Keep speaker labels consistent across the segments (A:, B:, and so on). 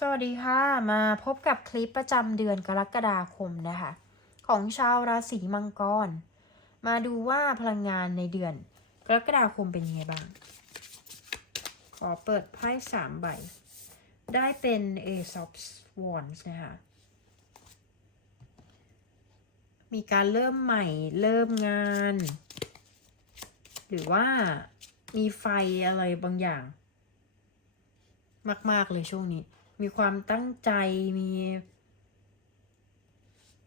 A: สวัสดีค่ะ มาพบกับคลิปประจำเดือนกรกฎาคมนะคะ ของชาวราศีมังกร มาดูว่าพลังงานในเดือนกรกฎาคมเป็นยังไงบ้าง ขอเปิดไพ่สามใบ ได้เป็น Ace of Wands นะคะมีการเริ่มใหม่เริ่มงาน หรือว่ามีไฟอะไรบางอย่าง มาก ๆ เลยช่วงนี้ มีความตั้งใจมี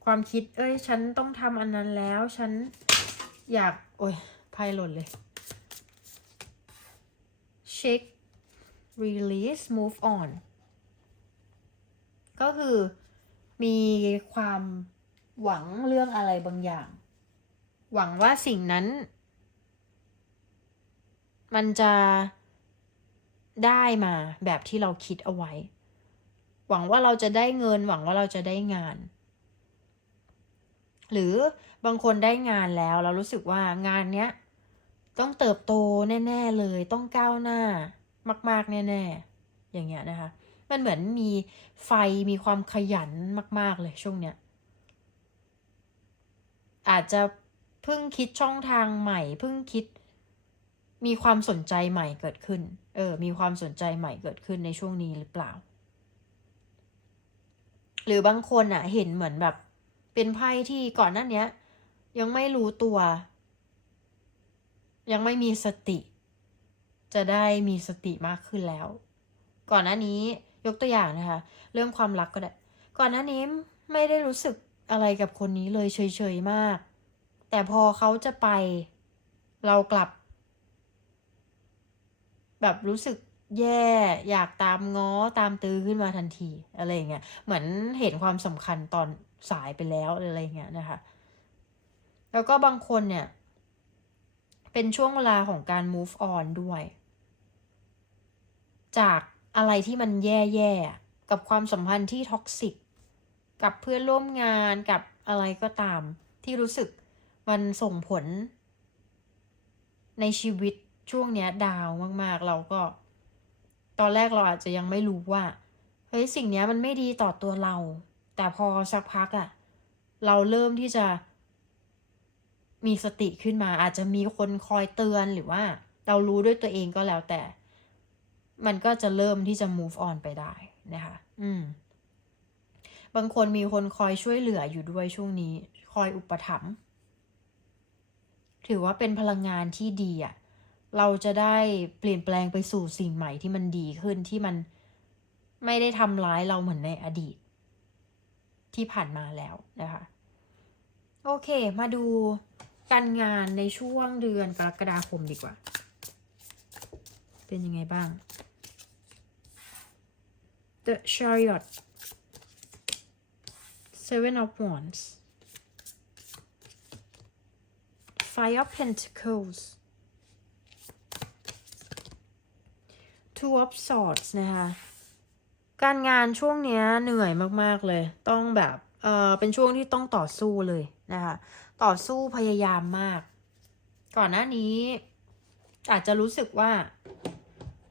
A: ความคิด เอ้ย ฉันต้องทำอันนั้นแล้ว ฉันอยาก โอ้ยไพ่หล่นเลย check release move on ก็คือมีความหวังเรื่องอะไรบางอย่าง หวังว่าสิ่งนั้น มันจะได้มาแบบที่เราคิดเอาไว้ หวังว่าเราจะได้เงิน หวังว่าเราจะได้งาน หรือบางคนได้งานแล้วเรารู้สึกว่างานเนี้ยต้องเติบโตแน่ ๆ เลยต้องก้าวหน้ามาก ๆ แน่ ๆ อย่างเงี้ยนะคะ มันเหมือนมีไฟมีความขยันมาก ๆ เลยช่วงเนี้ยอาจจะเพิ่งคิดช่องทางใหม่เพิ่งคิด มีความสนใจใหม่เกิดขึ้น เออ มีความสนใจใหม่เกิดขึ้นในช่วงนี้หรือเปล่า หรือบางคนอะเห็นเหมือนแบบ เป็นไพ่ที่ก่อนหน้าเนี้ยยังไม่รู้ตัว ยังไม่มีสติ จะได้มีสติมากขึ้นแล้ว ก่อนหน้านี้ยกตัวอย่างนะคะ เรื่องความรักก็ได้ ก่อนหน้านี้ไม่ได้รู้สึกอะไรกับคนนี้เลยเฉยๆมาก แต่พอเขาจะไป เรากลับ แบบรู้สึก แย่ อยากตามง้อตามตื้อขึ้นมาทันทีอะไรเงี้ยเหมือนเห็นความสำคัญตอนสายไปแล้วอะไรเงี้ยนะคะ แล้วก็บางคนเนี่ย เป็นช่วงเวลาของการ move on ด้วย จากอะไรที่มันแย่ๆกับความสัมพันธ์ที่ท็อกซิกกับเพื่อนร่วมงานกับอะไรก็ตาม ที่รู้สึกมันส่งผล ในชีวิตช่วงเนี้ยดาวมากๆ เราก็ ตอนแรกเราอาจจะยังไม่รู้ว่า เฮ้ยสิ่งนี้มันไม่ดีต่อตัวเรา แต่พอสักพักอะเราเริ่มที่จะ มีสติขึ้นมา อาจจะมีคนคอยเตือนหรือว่า เรารู้ด้วยตัวเองก็แล้วแต่ มันก็จะเริ่มที่จะ move on ไปได้นะคะ อืม บางคนมีคนคอยช่วยเหลืออยู่ด้วยช่วงนี้ คอยอุปถัมภ์ ถือว่าเป็นพลังงานที่ดีอะ เราจะได้เปลี่ยนแปลงไปสู่สิ่งใหม่ที่มันดีขึ้นที่มันไม่ได้ทำร้ายเราเหมือนในอดีต ที่ผ่านมาแล้วนะคะ โอเค มาดูการงานในช่วงเดือนกรกฎาคมดีกว่า เป็นยังไงบ้าง The Chariot Seven of Wands Five of Pentacles Two of Swords นะคะ การงานช่วงนี้เหนื่อยมาก ๆ เลย ต้องแบบ เออเป็นช่วงที่ต้องต่อสู้เลยนะคะ ต่อสู้พยายามมาก ก่อนหน้านี้อาจจะรู้สึกว่า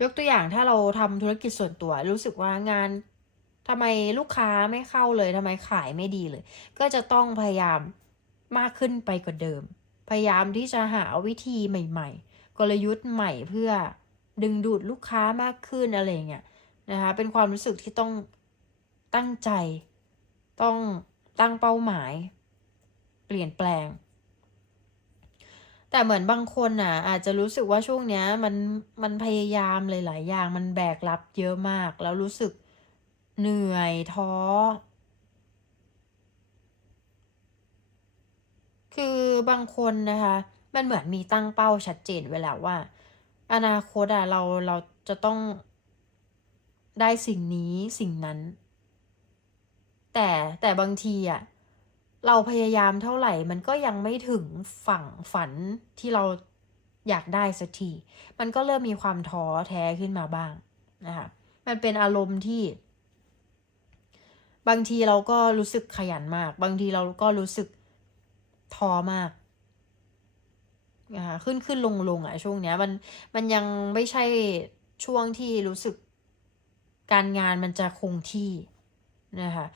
A: ยกตัวอย่างถ้าเราทำธุรกิจส่วนตัว รู้สึกว่างานทำไมลูกค้าไม่เข้าเลยทำไมขายไม่ดีเลย ก็จะต้องพยายามมากขึ้นไปกว่าเดิม พยายามที่จะหาวิธีใหม่ ๆ กลยุทธ์ใหม่เพื่อ ดึงดูดลูกค้ามากขึ้นอะไรเงี้ยนะคะเป็นความรู้สึกที่ต้องตั้งใจ ต้องตั้งเป้าหมาย เปลี่ยนแปลง แต่เหมือนบางคนน่ะ อาจจะรู้สึกว่าช่วงเนี้ยมันมันพยายามหลายๆอย่างมันแบกรับเยอะมาก แล้วรู้สึกเหนื่อยท้อ คือบางคนนะคะ มันเหมือนมีตั้งเป้าชัดเจนไว้แล้วว่า อนาคตอะเราเราจะต้องได้สิ่งนี้สิ่งนั้น แต่แต่บางทีอะเราพยายามเท่าไหร่มันก็ยังไม่ถึงฝั่งฝันที่เราอยากได้สักที มันก็เริ่มมีความท้อแท้ขึ้นมาบ้างนะคะ มันเป็นอารมณ์ที่ บางทีเราก็รู้สึกขยันมาก บางทีเราก็รู้สึกท้อมาก นะคะขึ้นขึ้นลงลงอะช่วงเนี้ยมันมันยังไม่ใช่ช่วงที่รู้สึกการงานมันจะคงที่นะคะ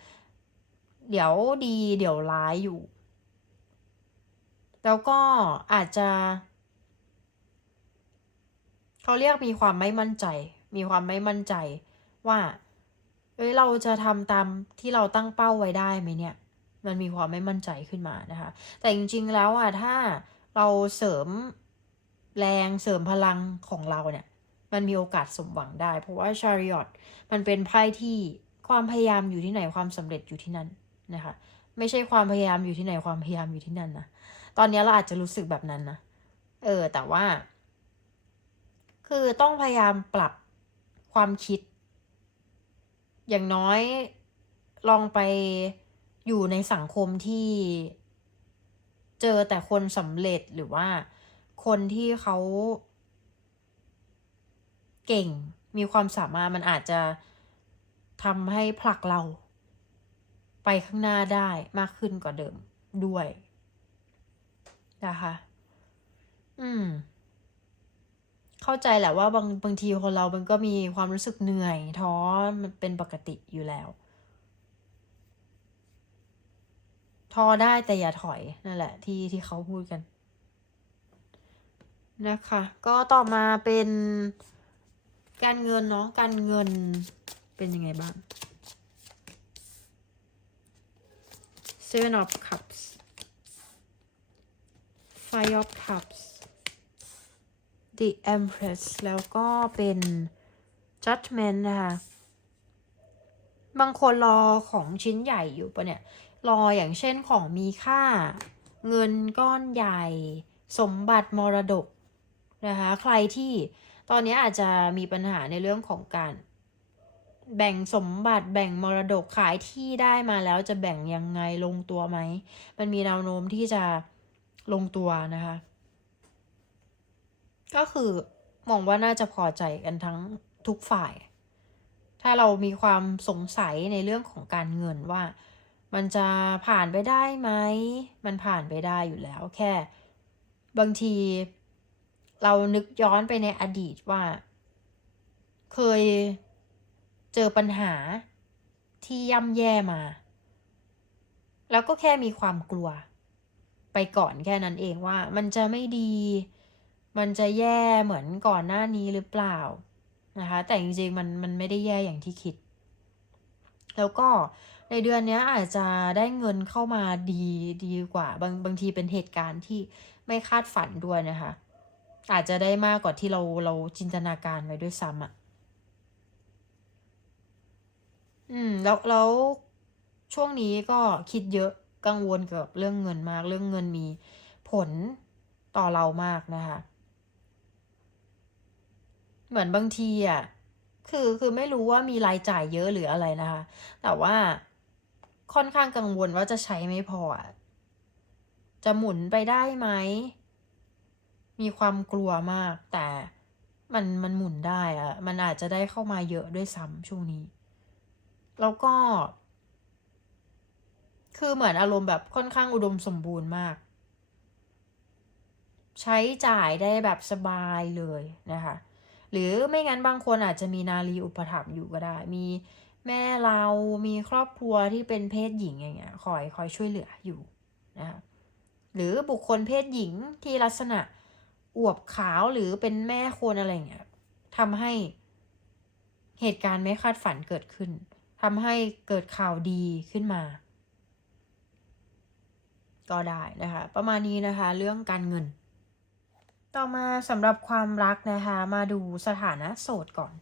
A: เดี๋ยวดีเดี๋ยวร้ายอยู่ แล้วก็อาจจะเขาเรียกมีความไม่มั่นใจ มีความไม่มั่นใจว่า เอ้ยเราจะทำตามที่เราตั้งเป้าไว้ได้ไหมเนี่ย มันมีความไม่มั่นใจขึ้นมานะคะ แต่จริงๆแล้วอะถ้า เราเสริมแรงเสริมพลังของเราเนี่ย มันมีโอกาสสมหวังได้ เพราะว่าชาริอตมันเป็นไพ่ที่ความพยายามอยู่ที่ไหนความสำเร็จอยู่ที่นั่นนะคะ ไม่ใช่ความพยายามอยู่ที่ไหนความพยายามอยู่ที่นั่นนะตอนนี้เราอาจจะรู้สึกแบบนั้นนะเออแต่ว่า คือต้องพยายามปรับความคิด อย่างน้อยลองไปอยู่ในสังคมที่ เจอแต่คนสำเร็จหรือว่าคนที่เขาเก่งมีความสามารถมันอาจจะทำให้ผลักเรา ไปข้างหน้าได้มากขึ้นกว่าเดิมด้วยนะคะ อืม เข้าใจแหละว่าบางบางทีคนเรามันก็มีความรู้สึกเหนื่อยท้อมันเป็นปกติอยู่แล้ว ท้อได้แต่อย่าถอยนั่นแหละ ที่ที่เขาพูดกัน นะคะ ก็ต่อมาเป็นการเงินเนาะการเงินเป็นยังไงบ้าง Seven of Cups Five of Cups The Empress แล้วก็เป็น Judgment นะคะ บางคนรอของชิ้นใหญ่อยู่ปะเนี่ย รออย่างเช่นของมีค่า เงินก้อนใหญ่ สมบัติมรดกนะคะใครที่ตอนนี้อาจจะมีปัญหาในเรื่องของการแบ่งสมบัติแบ่งมรดกขายที่ได้มาแล้วจะแบ่งยังไงลงตัวไหม มันมีแนวโน้มที่จะลงตัวนะคะ ก็คือมองว่าน่าจะพอใจกันทั้งทุกฝ่าย ถ้าเรามีความสงสัยในเรื่องของการเงินว่า มันจะผ่านไปได้ไหม มันผ่านไปได้อยู่แล้วแค่ บางที เรานึกย้อนไปในอดีตว่า เคยเจอปัญหาที่ย่ำแย่มา แล้วก็แค่มีความกลัว ไปก่อนแค่นั้นเองว่า มันจะไม่ดี มันจะแย่เหมือนก่อนหน้านี้หรือเปล่านะคะ แต่จริงๆมันมันไม่ได้แย่อย่างที่คิด แล้วก็ ในเดือนนี้อาจจะได้เงินเข้ามาดีดีกว่า บางบางทีเป็นเหตุการณ์ที่ไม่คาดฝันด้วยนะคะ อาจจะได้มากกว่าที่เราเราจินตนาการไว้ด้วยซ้ำอะ่ะ อืม แล้วแล้วช่วงนี้ก็คิดเยอะกังวลเกี่ยวกับเรื่องเงินมากเรื่องเงินมีผลต่อเรามากนะคะ เหมือนบางทีอะคือคือไม่รู้ว่ามีรายจ่ายเยอะหรืออะไรนะคะ แต่ว่า ค่อนข้างกังวลว่าจะใช้ไม่พอ จะหมุนไปได้ไหม มีความกลัวมาก แต่มันมันหมุนได้อะมันอาจจะได้เข้ามาเยอะด้วยซ้ำช่วงนี้ แล้วก็ คือเหมือนอารมณ์แบบค่อนข้างอุดมสมบูรณ์มาก ใช้จ่ายได้แบบสบายเลยนะคะ หรือไม่งั้นบางคนอาจจะมีนารีอุปถัมภ์อยู่ก็ได้ มี แม่เรามีครอบครัวที่เป็นเพศหญิงอย่างเงี้ยคอยคอยช่วยเหลืออยู่นะคะหรือบุคคลเพศหญิงที่ลักษณะอวบขาวหรือเป็นแม่คนอะไรเงี้ยทำให้เหตุการณ์ไม่คาดฝันเกิดขึ้นทำให้เกิดข่าวดีขึ้นมา ก็ได้นะคะ ประมาณนี้นะคะ เรื่องการเงิน ต่อมาสำหรับความรักนะคะ มาดูสถานะโสดก่อน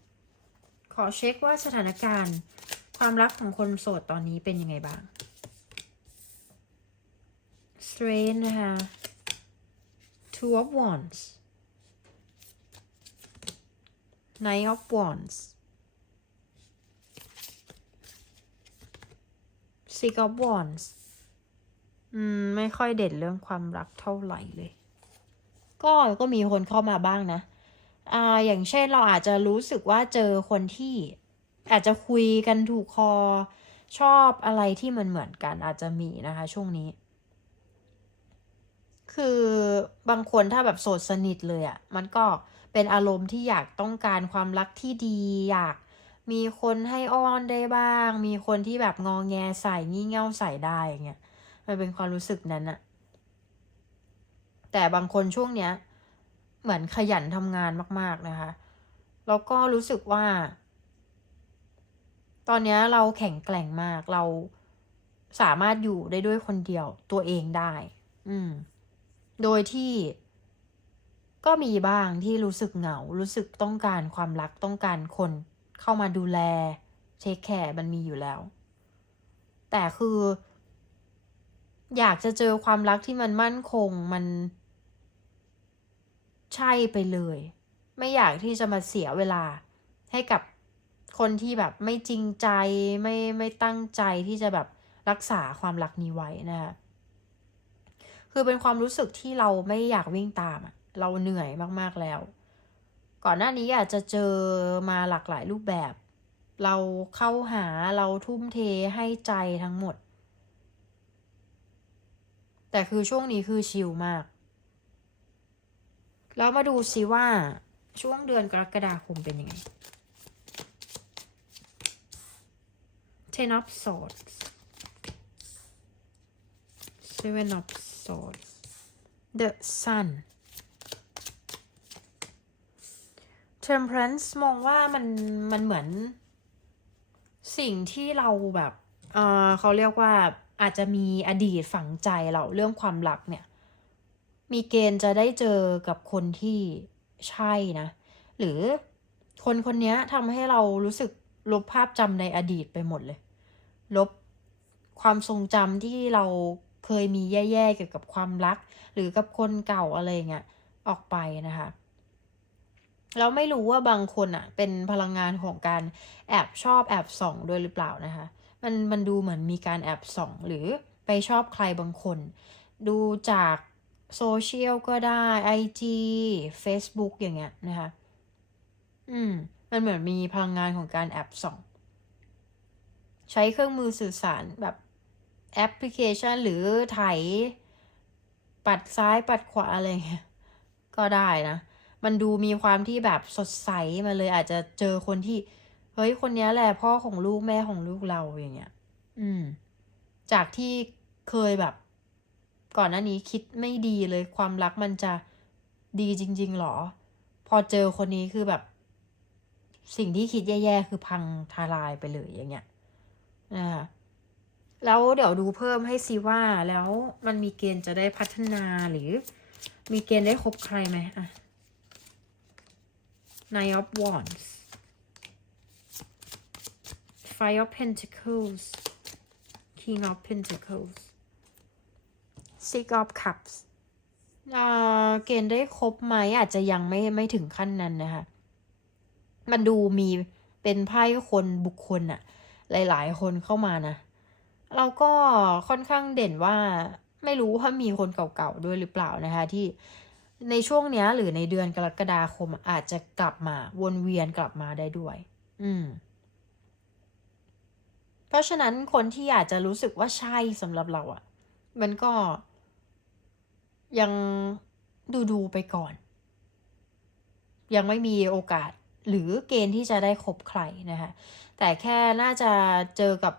A: อเช็คว่าสถานการณ์ความรักของคนโสดตอนนี้เป็นยังไงบ้าง Strain นะคะ Two of Wands Knight of Wands Six of Wands อืม ไม่ค่อยเด่นเรื่องความรักเท่าไหร่เลย ก็ก็มีคนเข้ามาบ้างนะ อย่างเช่นเราอาจจะรู้สึกว่าเจอคนที่อาจจะคุยกันถูกคอ ชอบอะไรที่มันเหมือนกันอาจจะมีนะคะ ช่วงนี้ คือบางคนถ้าแบบโสดสนิทเลยอะ่ะ มันก็เป็นอารมณ์ที่อยากต้องการความรักที่ดีอยากมีคนให้อ้อนได้บ้าง มีคนที่แบบงอแงใส่งี่เง่าใส่ได้อย่างเงี้ยมันเป็นความรู้สึกนั้นอะแต่บางคนช่วงเนี้ย เหมือนขยันทำงานมาก ๆนะคะ แล้วก็รู้สึกว่า ตอนนี้เราแข็งแกร่งมาก เราสามารถอยู่ได้ด้วยคนเดียวตัวเองได้ อืม โดยที่ก็มีบ้างที่รู้สึกเหงา รู้สึกต้องการความรัก ต้องการคนเข้ามาดูแลเทคแคร์มันมีอยู่แล้ว แต่คือ อยากจะเจอความรักที่มันมั่นคง มัน ช่ไปเลย ไม่อยากที่จะมาเสียเวลาให้กับคนที่แบบไม่จริงใจไม่ไม่ตั้งใจที่จะแบบรักษาความรักนี้ไว้นะคะคือเป็นความรู้สึกที่เราไม่อยากวิ่งตามเราเหนื่อยมากๆแล้ว ก่อนหน้านี้อาจจะเจอมาหลากหลายรูปแบบ เราเข้าหาเราทุ่มเทให้ใจทั้งหมด แต่คือช่วงนี้คือชิลมาก แล้วมาดูซิว่าช่วงเดือนกรกฎาคมเป็นยังไง Ten of Swords Seven of Swords The Sun Temperance มองว่ามันมันเหมือนสิ่งที่เราแบบเออเขาเรียกว่าอาจจะมีอดีตฝังใจเราเรื่องความรักเนี่ย มีเกณฑ์จะได้เจอกับคนที่ใช่นะ หรือคนคนนี้ทำให้เรารู้สึกลบภาพจำในอดีตไปหมดเลย ลบความทรงจำที่เราเคยมีแย่ๆเกี่ยวกับความรัก หรือกับคนเก่าอะไรเงี้ยออกไปนะคะเราไม่รู้ว่าบางคนอะเป็นพลังงานของการแอบชอบแอบส่องด้วยหรือเปล่านะคะ มันมันดูเหมือนมีการแอบส่อง หรือไปชอบใครบางคน ดูจาก โซเชียลก็ได้ IG Facebook อย่างเงี้ยนะคะ อืม มันเหมือนมีพลังงานของการแอบส่อง ใช้เครื่องมือสื่อสารแบบแอปพลิเคชันหรือไถ ปัดซ้ายปัดขวาอะไรเงี้ย ก็ได้นะ มันดูมีความที่แบบสดใสมาเลยอาจจะเจอคนที่ เฮ้ย คนนี้แหละพ่อของลูกแม่ของลูกเราอย่างเงี้ย อืม จากที่เคยแบบ ก่อนหน้านี้คิดไม่ดีเลยความรักมันจะดีจริง ๆหรอ พอเจอคนนี้คือแบบ สิ่งที่คิดแย่ๆคือพังทลายไปเลยอย่างเงี้ยนะคะแล้วเดี๋ยวดูเพิ่มให้ซิว่าแล้วมันมีเกณฑ์จะได้พัฒนาหรือ มีเกณฑ์ได้คบใครไหมอะ Nine of Wands Five of Pentacles King of Pentacles Six of Cups เกณฑ์ได้ครบไหมอาจจะยังไม่ไม่ถึงขั้นนั้นนะคะ มันดูมีเป็นไพ่คนบุคคลอะหลาย ๆ คนเข้ามานะ เราก็ค่อนข้างเด่นว่าไม่รู้ว่ามีคนเก่าๆด้วยหรือเปล่านะคะ ที่ในช่วงเนี้ย หรือในเดือนกรกฎาคมอาจจะกลับมาวนเวียนกลับมาได้ด้วย อืม เพราะฉะนั้นคนที่อยาจจะรู้สึกว่าใช่สำหรับเราอะ่ะ มันก็ ยังดูดูๆไปก่อน ยังไม่มีโอกาสหรือเกณฑ์ที่จะได้คบใครนะคะแต่แค่น่าจะเจอกับ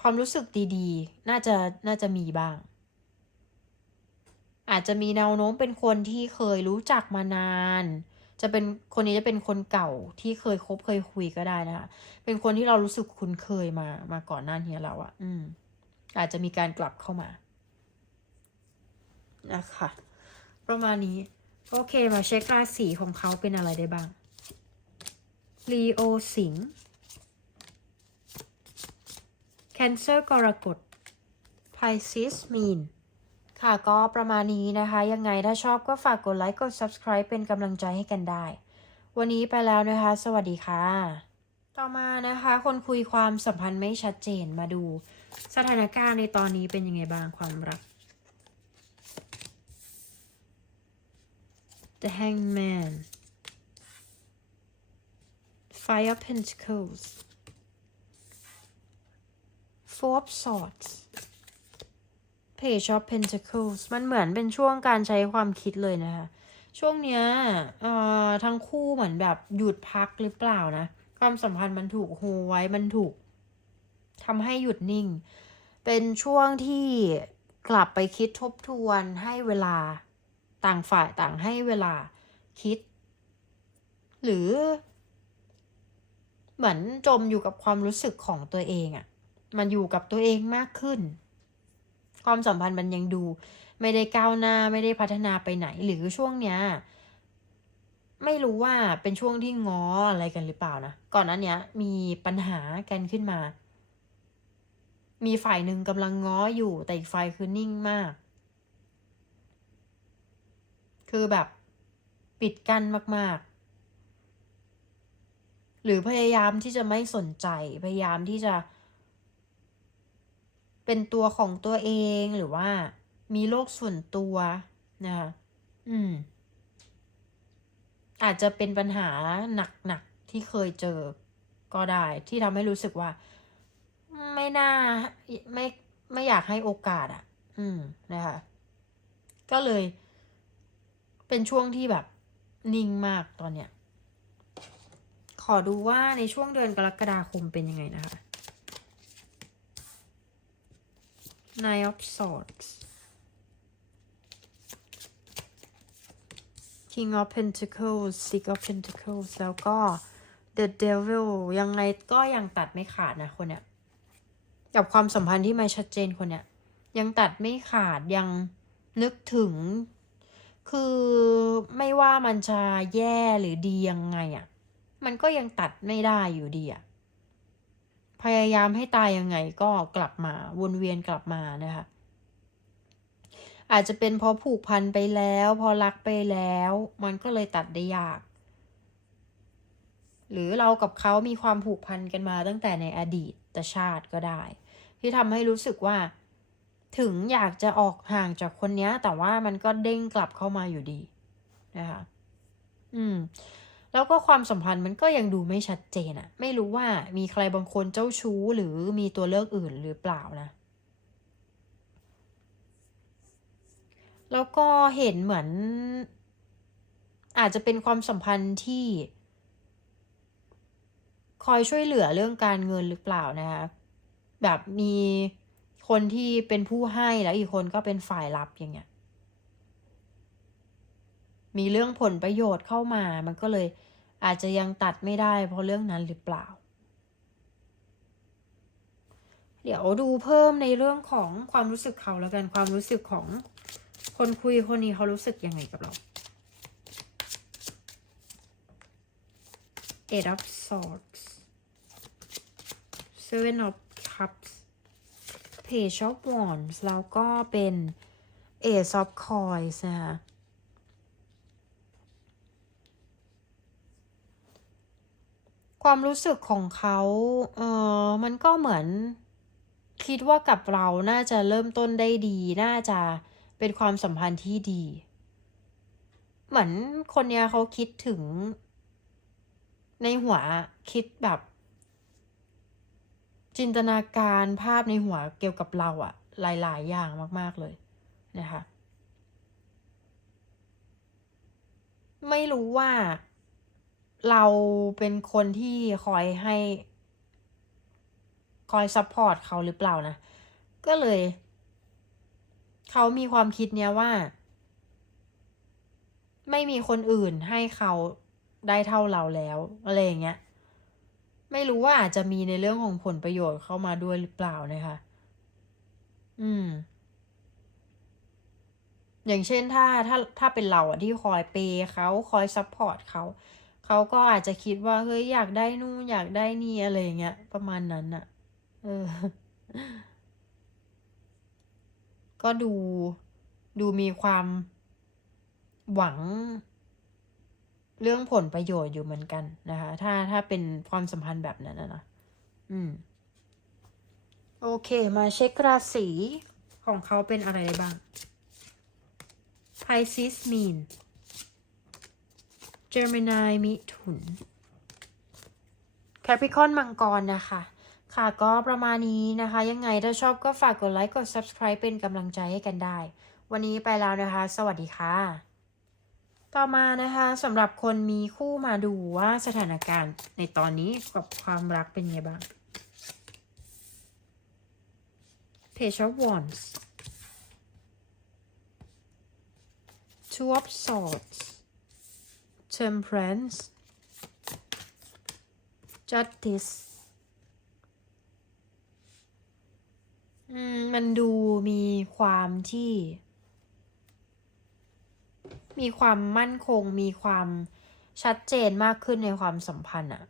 A: ความรู้สึกดีๆ น่าจะน่าจะมีบ้าง อาจจะมีแนวโน้มเป็นคนที่เคยรู้จักมานาน จะเป็นคนนี้จะเป็นคนเก่าที่เคยคบเคยคุยก็ได้นะคะ เป็นคนที่เรารู้สึกคุ้นเคยมามาก่อนหน้านี้แล้วอะอืม อาจจะมีการกลับเข้ามา นะคะ ประมาณนี้ โอเคมาเช็คราศีของเขาเป็นอะไรได้บ้างลีโอสิงห์ Cancer กรกฎ Pisces มีนค่ะก็ประมาณนี้นะคะ ยังไงถ้าชอบก็ฝากกดไลค์กด subscribe เป็นกำลังใจให้กันได้ วันนี้ไปแล้วนะคะ สวัสดีค่ะ ต่อมานะคะ คนคุยความสัมพันธ์ไม่ชัดเจนมาดู สถานการณ์ในตอนนี้เป็นยังไงบ้างความรัก The Hangman Five Pentacles Four of Swords Page of Pentacles มันเหมือนเป็นช่วงการใช้ความคิดเลยนะคะ ช่วงเนี้ยเอ่อทั้งคู่เหมือนแบบหยุดพักหรือเปล่านะ ความสัมพันธ์มันถูกโฮไว้ มันถูกทำให้หยุดนิ่ง เป็นช่วงที่กลับไปคิดทบทวนให้เวลา ต่างฝ่ายต่างให้เวลาคิด หรือ เหมือนจมอยู่กับความรู้สึกของตัวเองอะ่ะ มันอยู่กับตัวเองมากขึ้น ความสัมพันธ์มันยังดู ไม่ได้ก้าวหน้าไม่ได้พัฒนาไปไหนหรือช่วงเนี้ยไม่รู้ว่าเป็นช่วงที่ง้ออะไรกันหรือเปล่านะ ก่อนนั้นเนี้ยมีปัญหากันขึ้นมา มีฝ่ายหนึ่งกำลังง้ออยู่แต่อีกฝ่ายคือนิ่งมาก คือแบบปิดกั้นมาก ๆ หรือพยายามที่จะไม่สนใจ พยายามที่จะ เป็นตัวของตัวเองหรือว่ามีโลกส่วนตัวนะคะอืม อาจจะเป็นปัญหาหนัก ๆ ที่เคยเจอก็ได้ ที่ทำให้รู้สึกว่า ไม่น่าไม่ไม่อยากให้โอกาสอะ อืมนะคะก็เลย เป็นช่วงที่แบบนิ่งมากตอนเนี้ย ขอดูว่าในช่วงเดือนกรกฎาคมเป็นยังไงนะคะ Nine of Swords King of Pentacles Six of Pentacles แล้วก็ The Devil ยังไงก็ยังตัดไม่ขาดนะคนเนี้ย กับความสัมพันธ์ที่ไม่ชัดเจนคนเนี้ย ยังตัดไม่ขาดยังนึกถึง คือไม่ว่ามันจะแย่หรือดียังไงอะ่ะ มันก็ยังตัดไม่ได้อยู่ดีอะ่ะ พยายามให้ตายยังไงก็กลับมาวนเวียนกลับมานะคะ อาจจะเป็นเพราะผูกพันไปแล้ว พอรักไปแล้ว มันก็เลยตัดได้ยาก หรือเรากับเขามีความผูกพันกันมาตั้งแต่ในอดีตชาติก็ได้ ที่ทำให้รู้สึกว่า ถึงอยากจะออกห่างจากคนนี้แต่ว่ามันก็เด้งกลับเข้ามาอยู่ดีนะคะอืม แล้วก็ความสัมพันธ์มันก็ยังดูไม่ชัดเจนอะไม่รู้ว่ามีใครบางคนเจ้าชู้หรือมีตัวเลือกอื่นหรือเปล่านะ แล้วก็เห็นเหมือน อาจจะเป็นความสัมพันธ์ที่ คอยช่วยเหลือเรื่องการเงินหรือเปล่านะคะแบบมี คนที่เป็นผู้ให้แล้วอีกคนก็เป็นฝ่ายรับอย่างเงี้ย มีเรื่องผลประโยชน์เข้ามา มันก็เลยอาจจะยังตัดไม่ได้ เพราะเรื่องนั้นหรือเปล่า เดี๋ยวดูเพิ่มในเรื่องของความรู้สึกเขาแล้วกันความรู้สึกของคนคุยคนนี้เขารู้สึกยังไงกับเรา Eight of Swords Seven of Cups Page of Wands แล้วก็เป็น Ace of Coins นะคะความรู้สึกของเขาเออมันก็เหมือนคิดว่ากับเราน่าจะเริ่มต้นได้ดี น่าจะเป็นความสัมพันธ์ที่ดี เหมือนคนเนี้ยเขาคิดถึง ในหัวคิดแบบ จินตนาการภาพในหัวเกี่ยวกับเราอะหลาย ๆ อย่างมาก ๆ เลยนะคะ ไม่รู้ว่า เราเป็นคนที่คอยให้ คอยซัพพอร์ตเขาหรือเปล่านะ ก็เลย เขามีความคิดเนี้ยว่า ไม่มีคนอื่นให้เขาได้เท่าเราแล้ว อะไรอย่างเงี้ย ไม่รู้ว่าอาจจะมีในเรื่องของผลประโยชน์เข้ามาด้วยหรือเปล่านะคะ อืม อย่างเช่นถ้าถ้าถ้าเป็นเราอะที่คอยเปย์เขาคอยซัพพอร์ตเขาเขาก็อาจจะคิดว่าเฮ้ยอยากได้นู่นอยากได้นี่อะไรเงี้ยประมาณนั้นอะเออ ก็ดูดูมีความหวัง เรื่องผลประโยชน์อยู่เหมือนกันนะคะ ถ้าถ้าเป็นความสัมพันธ์แบบนั้นนะนะอืม โอเค มาเช็คราศีของเขาเป็นอะไรบ้าง Pisces Mean Gemini มิถุน Capricorn มังกรนะคะ ค่ะก็ประมาณนี้นะคะ ยังไงถ้าชอบก็ฝากกดไลค์ กด subscribe เป็นกำลังใจให้กันได้ วันนี้ไปแล้วนะคะ สวัสดีค่ะ ต่อมานะคะสำหรับคนมีคู่มาดูว่าสถานการณ์ในตอนนี้กับความรักเป็นไงบ้าง Page of Wands Two of Swords Temperance Justice มันดูมีความที่ มีความมั่นคง มีความชัดเจนมากขึ้นในความสัมพันธ์อะ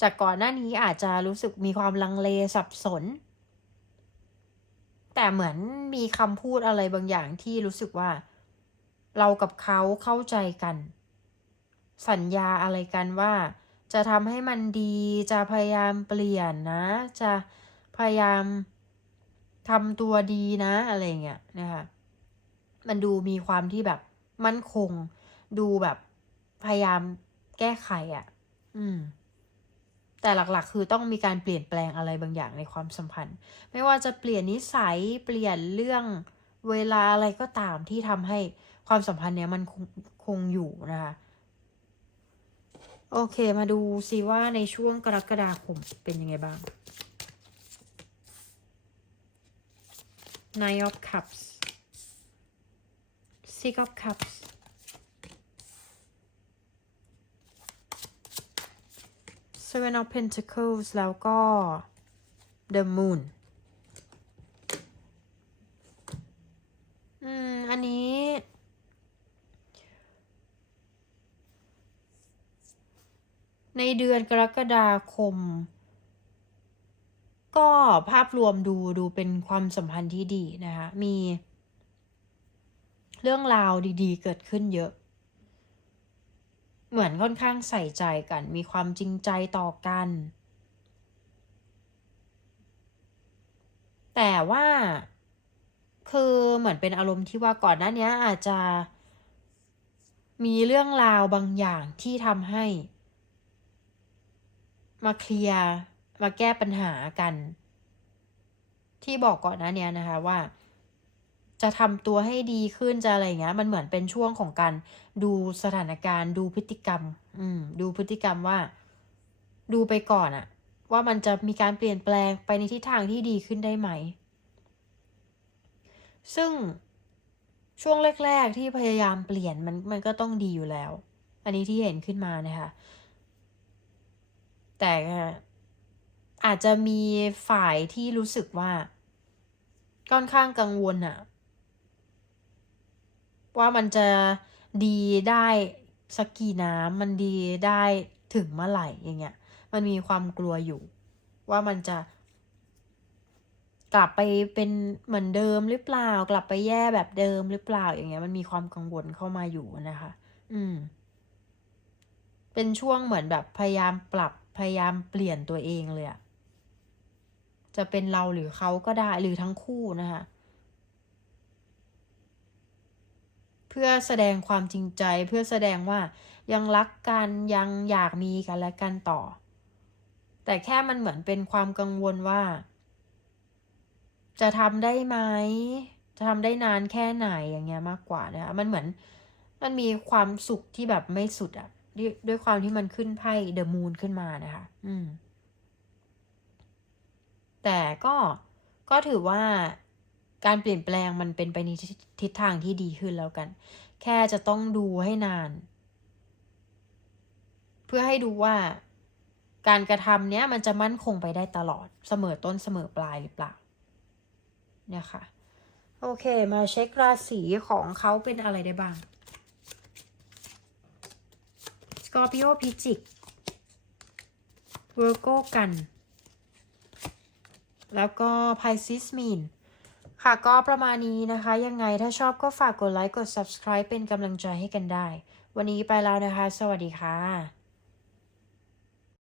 A: จากก่อนหน้านี้อาจจะรู้สึกมีความลังเลสับสน แต่เหมือนมีคำพูดอะไรบางอย่างที่รู้สึกว่า เรากับเขาเข้าใจกัน สัญญาอะไรกันว่า จะทำให้มันดี จะพยายามเปลี่ยนนะ จะพยายามทำตัวดีนะอะไรเงี้ยนะคะมันดูมีความที่แบบ มั่นคง ดูแบบพยายามแก้ไขอะ่ะ อืม แต่หลักๆ คือต้องมีการเปลี่ยนแปลงอะไรบางอย่างในความสัมพันธ์ ไม่ว่าจะเปลี่ยนนิสัยเปลี่ยนเรื่องเวลาอะไรก็ตามที่ทำให้ความสัมพันธ์เนี้ยมันคงคงอยู่นะคะโอเค มาดูซิว่าในช่วงกรกฎาคมเป็นยังไงบ้าง Nine of Cups Six of Cups Seven of Pentacles แล้วก็ The Moon อืม อันนี้ ในเดือนกรกฎาคม ก็ภาพรวมดูดูเป็นความสัมพันธ์ที่ดีนะคะ มี เรื่องราวดีๆ เกิดขึ้นเยอะ เหมือนค่อนข้างใส่ใจกัน มีความจริงใจต่อกัน แต่ว่าคือเหมือนเป็นอารมณ์ที่ว่าก่อนหน้านี้อาจจะ มีเรื่องราวบางอย่างที่ทำให้ มาเคลียร์มาแก้ปัญหากัน ที่บอกก่อนหน้านี้นะคะว่า จะทำตัวให้ดีขึ้นจะอะไรเงี้ย มันเหมือนเป็นช่วงของการดูสถานการณ์ดูพฤติกรรม อืม ดูพฤติกรรมว่า ดูไปก่อนอะว่ามันจะมีการเปลี่ยนแปลงไปในทิศทางที่ดีขึ้นได้ไหม ซึ่งช่วงแรก ๆ ที่พยายามเปลี่ยนมันมันก็ต้องดีอยู่แล้ว อันนี้ที่เห็นขึ้นมานะคะ แต่อาจจะมีฝ่ายที่รู้สึกว่าค่อนข้างกังวลอะ ว่ามันจะดีได้สักกี่น้ำมันดีได้ถึงเมื่อไหร่อย่างเงี้ย มันมีความกลัวอยู่ ว่ามันจะ กลับไปเป็นเหมือนเดิมหรือเปล่า กลับไปแย่แบบเดิมหรือเปล่าอย่างเงี้ย มันมีความกังวลเข้ามาอยู่นะคะ อืม เป็นช่วงเหมือนแบบพยายามปรับพยายามเปลี่ยนตัวเองเลยอะจะเป็นเราหรือเขาก็ได้หรือทั้งคู่นะคะ เพื่อแสดงความจริงใจ เพื่อแสดงว่ายังรักกันยังอยากมีกันและกันต่อ แต่แค่มันเหมือนเป็นความกังวลว่า จะทำได้ไหมจะทำได้นานแค่ไหนอย่างเงี้ยมากกว่านะคะมันเหมือนมันมีความสุขที่แบบไม่สุดอะด้วยด้วยความที่มันขึ้นไพ่เดอะมูนขึ้นมานะคะ อืม แต่ก็ก็ถือว่า การเปลี่ยนแปลงมันเป็นไปในทิศทางที่ดีขึ้นแล้วกัน แค่จะต้องดูให้นาน เพื่อให้ดูว่าการกระทำเนี้ยมันจะมั่นคงไปได้ตลอดเสมอต้นเสมอปลายหรือเปล่าเนี่ยค่ะ โอเค มาเช็คราศีของเขาเป็นอะไรได้บ้างสกอร์ปิโอพิจิกเวอร์โกกัน แล้วก็ไพซิสมีน ค่ะก็ประมาณนี้นะคะ ยังไงถ้าชอบก็ฝากกดไลค์กด subscribe เป็นกำลังใจให้กันได้ วันนี้ไปแล้วนะคะ สวัสดีค่ะ